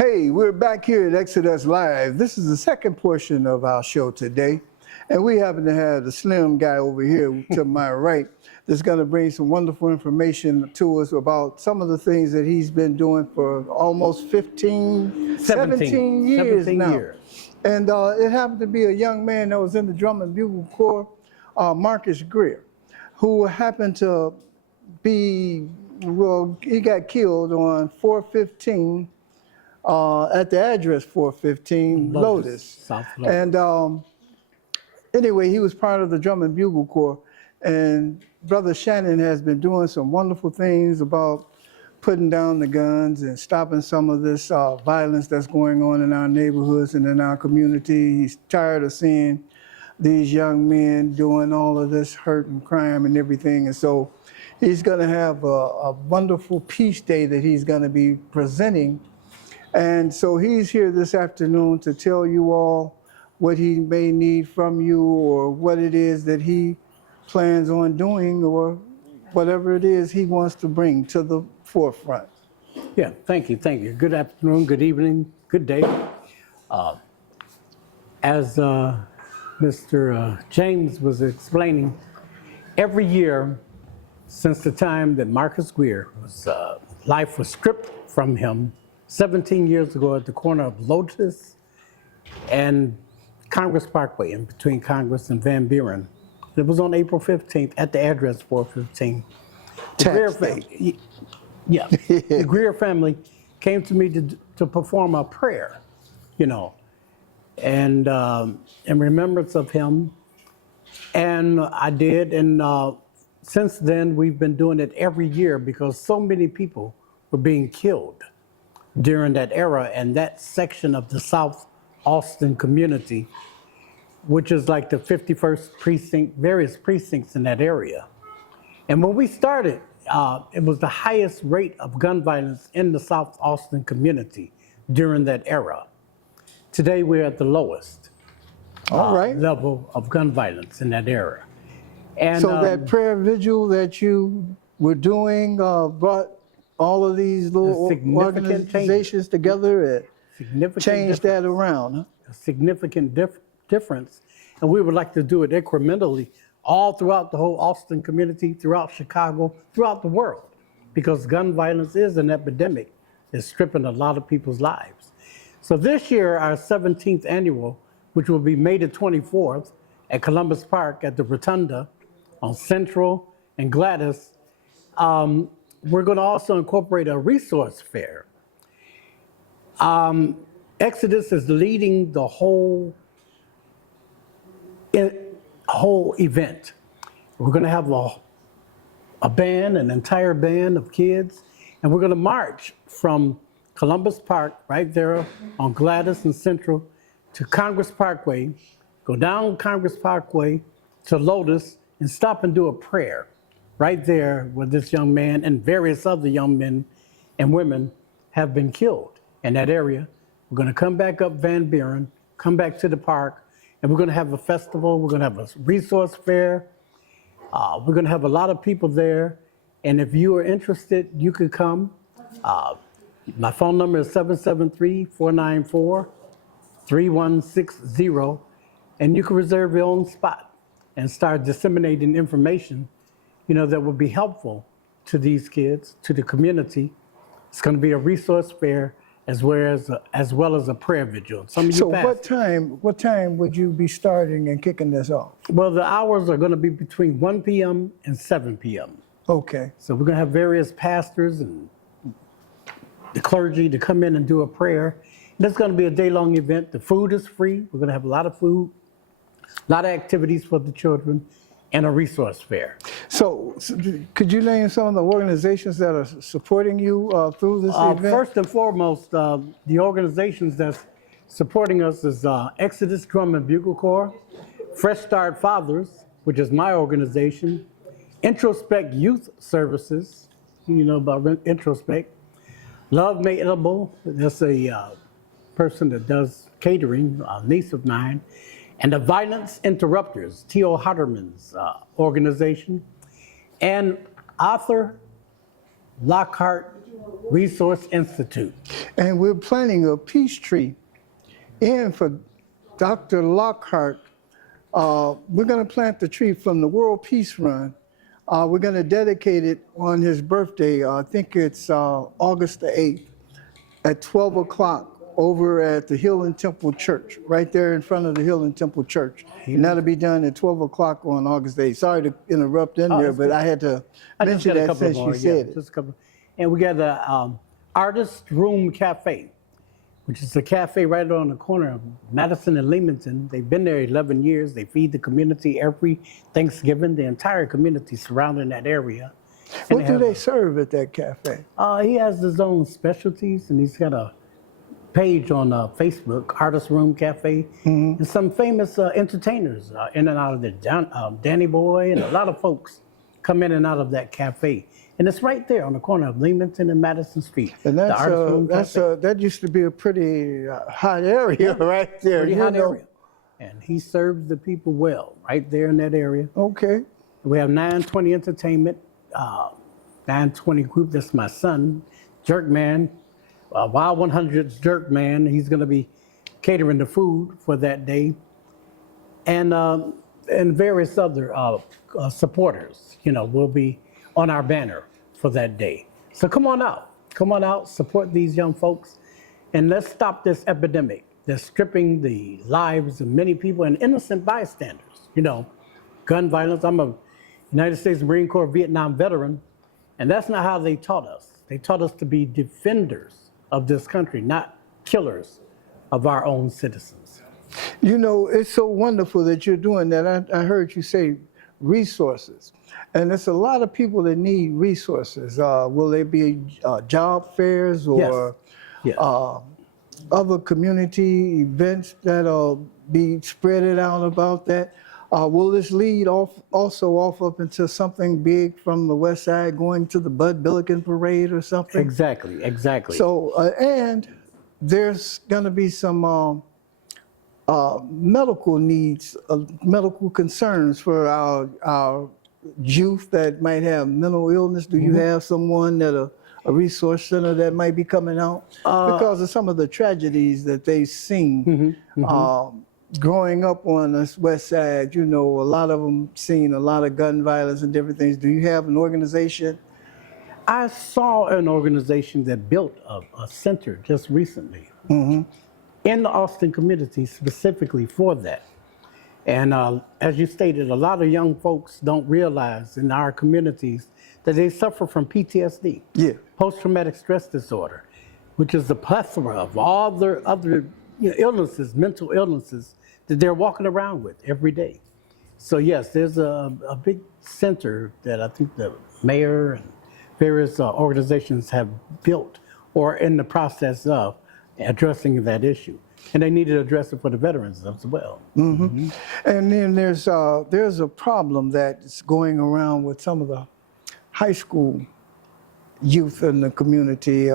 Hey, we're back here at Exodus Live. This is the second portion of our show today. And we happen to have the slim guy over here to my right that's going to bring some wonderful information to us about some of the things that he's been doing for almost 17 years now. And it happened to be a young man that was in the Drum and Bugle Corps, Marcus Greer, who happened to be, well, he got killed on 4/15 at the address 415 Lotus. South Lotus. And anyway, he was part of the Drum and Bugle Corps. And Brother Shannon has been doing some wonderful things about putting down the guns and stopping some of this violence that's going on in our neighborhoods and in our community. He's tired of seeing these young men doing all of this hurt and crime and everything. And so he's going to have a wonderful peace day that he's going to be presenting. And so he's here this afternoon to tell you all what he may need from you or what it is that he plans on doing or whatever it is he wants to bring to the forefront. Yeah, thank you. Good afternoon, good evening, good day. As Mr. James was explaining, every year since the time that Marcus Greer life was stripped from him 17 years ago at the corner of Lotus and Congress Parkway, in between Congress and Van Buren. It was on April 15th at the address 415. The Greer family, the Greer family came to me to perform a prayer, and in remembrance of him. And I did, and since then we've been doing it every year because so many people were being killed during that era and that section of the South Austin community, which is like the 51st precinct, various precincts in that area. And when we started, it was the highest rate of gun violence in the South Austin community during that era. Today we're at the lowest level of gun violence in that era. And so that prayer vigil that you were doing brought all of these little organizations together and changed that around. Huh? A significant difference. And we would like to do it incrementally all throughout the whole Austin community, throughout Chicago, throughout the world, because gun violence is an epidemic. It's stripping a lot of people's lives. So this year, our 17th annual, which will be May the 24th at Columbus Park at the Rotunda on Central and Gladys, we're going to also incorporate a resource fair. Exodus is leading the whole event. We're going to have a band, an entire band of kids, and we're going to march from Columbus Park, right there on Gladys and Central, to Congress Parkway, go down Congress Parkway to Lotus, and stop and do a prayer right there where this young man and various other young men and women have been killed in that area. We're going to come back up Van Buren, come back to the park, and we're going to have a festival. We're going to have a resource fair. We're going to have a lot of people there. And if you are interested, you could come. My phone number is 773-494-3160. And you can reserve your own spot and start disseminating information, that will be helpful to these kids, to the community. It's going to be a resource fair as well as a prayer vigil. So what time would you be starting and kicking this off? Well, the hours are going to be between 1 p.m. and 7 p.m. Okay. So we're going to have various pastors and the clergy to come in and do a prayer. And it's going to be a day-long event. The food is free. We're going to have a lot of food, a lot of activities for the children, and a resource fair. So could you name some of the organizations that are supporting you through this event? First and foremost, the organizations that's supporting us is Exodus Drum and Bugle Corps, Fresh Start Fathers, which is my organization, Introspect Youth Services, you know about Introspect, Love Made Edible, that's a person that does catering, a niece of mine, and the Violence Interrupters, T.O. Harderman's organization, and Arthur Lockhart Resource Institute. And we're planting a peace tree in for Dr. Lockhart. We're going to plant the tree from the World Peace Run. We're going to dedicate it on his birthday. I think it's August the 8th at 12 o'clock over at the Hill and Temple Church, right there in front of the Hill and Temple Church. And that'll be done at 12 o'clock on August 8th. Sorry to interrupt in there, but I had to mention that since you said it. Just a couple. And we got the Artist Room Cafe, which is a cafe right on the corner of Madison and Leamington. They've been there 11 years. They feed the community every Thanksgiving, the entire community surrounding that area. What do they serve at that cafe? He has his own specialties, and he's got a page on Facebook, Artist Room Cafe, and some famous entertainers in and out of there. Danny Boy and a lot of folks come in and out of that cafe. And it's right there on the corner of Leamington and Madison Street. And that used to be a pretty hot area right there. Pretty hot area. And he serves the people well right there in that area. Okay. We have 920 Entertainment, 920 Group. That's my son, Jerkman. Wild 100's Jerkman. He's going to be catering the food for that day. And various other supporters, will be on our banner for that day. So come on out, support these young folks, and let's stop this epidemic that's stripping the lives of many people and innocent bystanders. Gun violence. I'm a United States Marine Corps Vietnam veteran, and that's not how they taught us. They taught us to be defenders of this country, not killers of our own citizens. It's so wonderful that you're doing that. I heard you say resources. And there's a lot of people that need resources. Will there be job fairs or Yes. other community events that'll be spread out about that? Will this lead off up into something big from the West Side, going to the Bud Billiken Parade or something? Exactly. So, and there's going to be some medical needs, medical concerns for our youth that might have mental illness. Do you have someone at a resource center that might be coming out? Because of some of the tragedies that they've seen growing up on the West Side, a lot of them seen a lot of gun violence and different things. Do you have an organization? I saw an organization that built a center just recently in the Austin community specifically for that. And as you stated, a lot of young folks don't realize in our communities that they suffer from PTSD, post-traumatic stress disorder, which is a plethora of all the other illnesses, mental illnesses that they're walking around with every day. So yes, there's a big center that I think the mayor and various organizations have built or in the process of addressing that issue. And they need to address it for the veterans as well. And then there's a problem that's going around with some of the high school youth in the community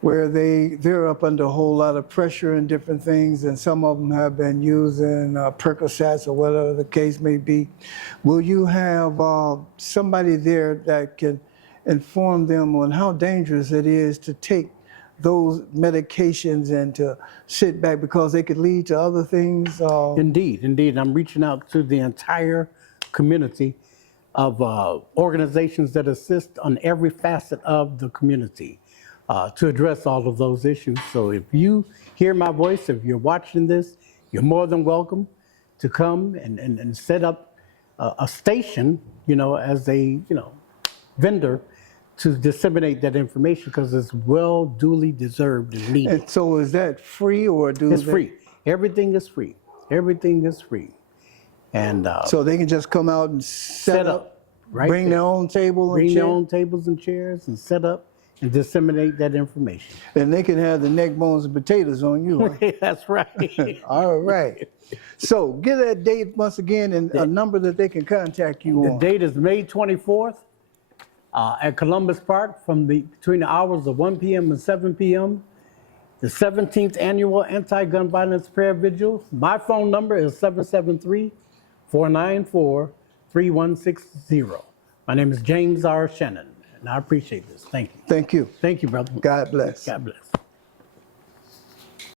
where they're up under a whole lot of pressure and different things, and some of them have been using Percocets or whatever the case may be. Will you have somebody there that can inform them on how dangerous it is to take those medications and to sit back because they could lead to other things? Indeed. I'm reaching out to the entire community of organizations that assist on every facet of the community to address all of those issues. So if you hear my voice, if you're watching this, you're more than welcome to come and set up a station, as a vendor to disseminate that information, because it's well duly deserved and needed. And so is that free or It's free. Everything is free. Everything is free. And so they can just come out and set up, right bring there. their own table and Bring chair? their own tables and chairs and set up and disseminate that information. And they can have the neck bones and potatoes on you. Huh? That's right. All right. So give that date once again and a number that they can contact you The on. date is May 24th at Columbus Park between the hours of 1 p.m. and 7 p.m. The 17th Annual Anti-Gun Violence Prayer Vigil. My phone number is 773-494-3160. My name is James R. Shannon. And I appreciate this. Thank you. Thank you. Thank you, brother. God bless. God bless.